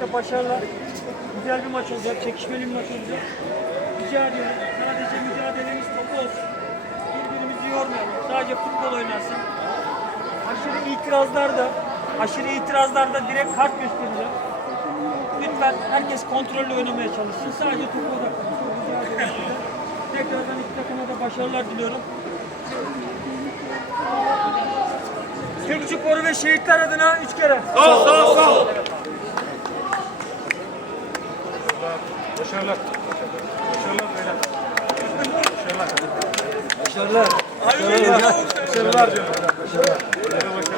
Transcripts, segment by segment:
birlikte başarılar. Güzel bir maç olacak, çekişmeli bir maç olacak. Rica ediyorum. Sadece mücadelemiz topu olsun. Birbirimizi yormayalım. Sadece futbol oynasın. Aşırı itirazlar da, aşırı itirazlar da direkt kart göstereceğim. Lütfen herkes kontrollü oynamaya çalışsın. Sadece topa odaklansın. Tekrardan iki takıma da başarılar diliyorum. Türk sporu ve şehitler adına üç kere. Sağ sağ sağ. Başarılar. Başarılar beyler. Başarılar. Başarılar. Başarılar diyorum. Başarılar. Başarılar.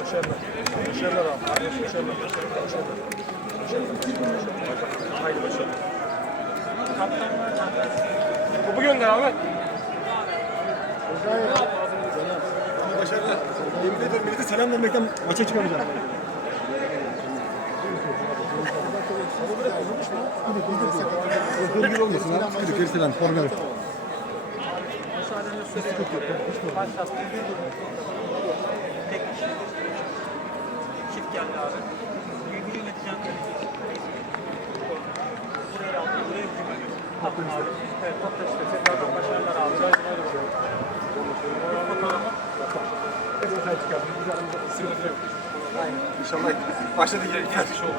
Başarılar. Başarılar abi. Başarılar. Başarılar. Haydi başarılar. Topu gönder Ahmet. Başarılar. Ederim millete selam vermekten maça çıkamayacağım. Hırgür olmasın abi. Sıkıntı yok. Gerisi ben. Form ver. Tek kişi. Çift geldi abi. Büyük hücum edeceğim. Buraya aldı, buraya hücum ediyor. Tamam abi. Evet, taşı da tekrardan başarılar abi. İnşallah başladı geri geri oldu.